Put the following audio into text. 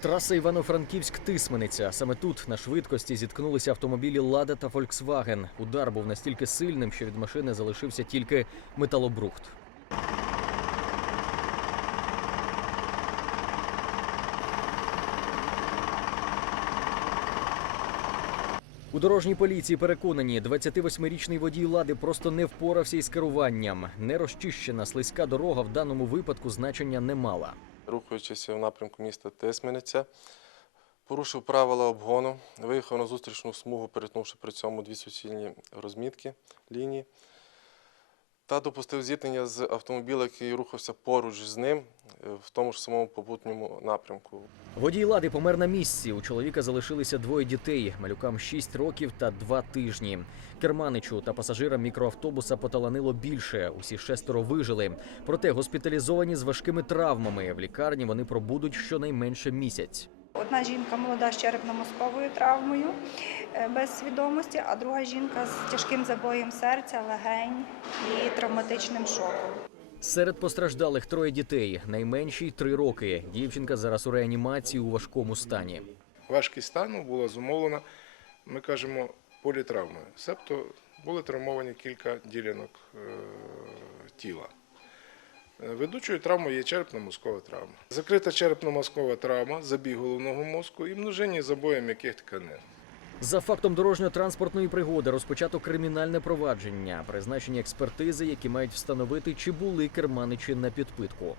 Траса Івано-Франківськ-Тисмениця. Саме тут на швидкості зіткнулися автомобілі Лада та Фольксваген. Удар був настільки сильним, що від машини залишився тільки металобрухт. У дорожній поліції переконані, 28-річний водій лади просто не впорався із керуванням. Нерозчищена слизька дорога в даному випадку значення не мала. рухаючись в напрямку міста Тисмениця, порушив правила обгону, виїхав на зустрічну смугу, перетнувши при цьому дві суцільні розмітки лінії, та допустив зіткнення з автомобілем, який рухався поруч з ним, е, в тому ж самому попутньому напрямку. Водій лади помер на місці. У чоловіка залишилися двоє дітей, малюкам 6 років та 2 тижні. Керманичу та пасажирам мікроавтобуса поталанило більше. Усі шестеро вижили. Проте госпіталізовані з важкими травмами. В лікарні вони пробудуть щонайменше місяць. Одна жінка молода з черепно-мозковою травмою е, без свідомості, а друга жінка з тяжким забоєм серця, легень і травматичним шоком. Серед постраждалих троє дітей, найменшій три роки. Дівчинка зараз у реанімації у важкому стані. Важкість стану була зумовлена, ми кажемо, політравмою. Себто були травмовані кілька ділянок е, тіла. Е, Ведучою травмою є черепно-мозкова травма. Закрита черепно-мозкова травма, забіг головного мозку і множинні забоєм м'яких тканин. За фактом дорожньо-транспортної пригоди розпочато кримінальне провадження, призначені експертизи, які мають встановити, чи були керманичі на підпитку.